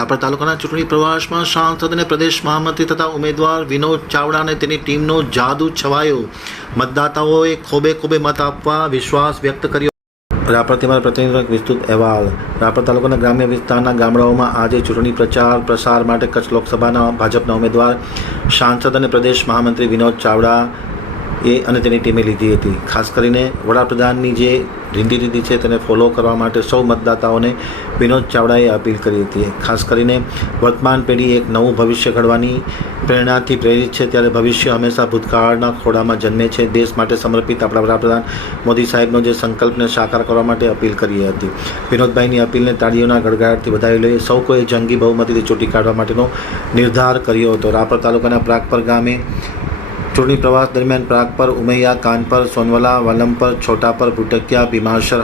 રાપર તાલુકાના ચૂંટણી પ્રવાસમાં સાંસદ અને પ્રદેશ મહામંત્રી તથા ઉમેદવાર વિનોદ ચાવડા અને તેની ટીમનો જાદુ છવાયો. મતદાતાઓએ ખોબે ખોબે મત આપવા વિશ્વાસ વ્યક્ત કર્યો. રાપરથી મારા પ્રતિનિધિનો વિસ્તૃત અહેવાલ. રાપર તાલુકાના ગ્રામ્ય વિસ્તારના ગામડાઓમાં આજે ચૂંટણી પ્રસાર માટે કચ્છ લોકસભાના ભાજપના ઉમેદવાર સાંસદ અને પ્રદેશ મહામંત્રી વિનોદ ચાવડા અને તેની ટીમે લીધી હતી. ખાસ કરીને વડાપ્રધાનની જે રીતિ છે તેને ફોલો કરવા માટે સૌ મતદાતાઓને વિનોદ ચાવડાએ અપીલ કરી હતી. ખાસ કરીને વર્તમાન પેઢી એક નવું ભવિષ્ય ઘડવાની પ્રેરણાથી પ્રેરિત છે, ત્યારે ભવિષ્ય હંમેશા ભૂતકાળના ખોળામાં જન્મે છે. દેશ માટે સમર્પિત આપણા વડાપ્રધાન મોદી સાહેબનો જે સંકલ્પને સાકાર કરવા માટે અપીલ કરી હતી. વિનોદભાઈની અપીલને તાળીઓના ગડગડાટથી વધાવી લઈ સૌ કોઈ જંગી બહુમતીથી ચૂંટી કાઢવા માટેનો નિર્ધાર કર્યો હતો. રાપર તાલુકાના પ્રાગપર ગામે ચૂંટણી પ્રવાસ દરમિયાન પ્રાગપર, ઉમૈયા, કાનપર, સોનવલા, વાલમપર, છોટાપર, ભુટકિયા, ભીમાસર,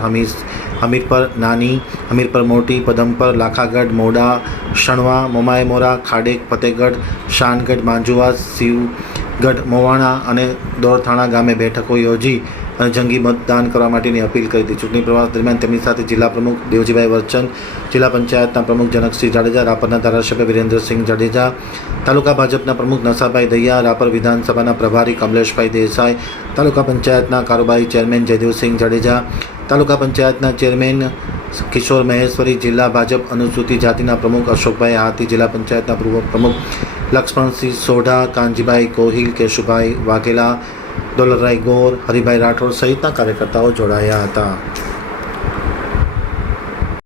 હમીરપર નાની, હમીરપર મોટી, પદમપર, લાખાગઢ, મોડા, શણવા, મોમાયમોરા, ખાડેક, ફતેહગઢ, શાનગઢ, માંજુવા, શિવગઢ, મોવાણા અને દોરથાણા ગામે બેઠકો યોજી અને જંગી મતદાન કરવા માટેની અપીલ કરી હતી. ચૂંટણી પ્રવાસ દરમિયાન તેમની સાથે જિલ્લા પ્રમુખ દેવજીભાઈ વરચંદ, જિલ્લા પંચાયતના પ્રમુખ જનકસિંહ જાડેજા, રાપરના ધારાસભ્ય વિરેન્દ્રસિંહ જાડેજા, તાલુકા ભાજપના પ્રમુખ નસાભાઈ દહિયા, રાપર વિધાનસભાના પ્રભારી કમલેશભાઈ દેસાઈ, તાલુકા પંચાયતના કારોબારી ચેરમેન જયદેવસિંહ જાડેજા, તાલુકા પંચાયતના ચેરમેન કિશોર મહેશ્વરી, જિલ્લા ભાજપ અનુસૂચિત જાતિના પ્રમુખ અશોકભાઈ હાથી, જિલ્લા પંચાયતના પૂર્વ પ્રમુખ લક્ષ્મણસિંહ સોઢા, કાનજીભાઈ ગોહિલ, કેશુભાઈ વાઘેલા, દોલતરાય ગોર, હરિભાઈ રાઠોડ સહિતના કાર્યકર્તાઓ જોડાયા હતા.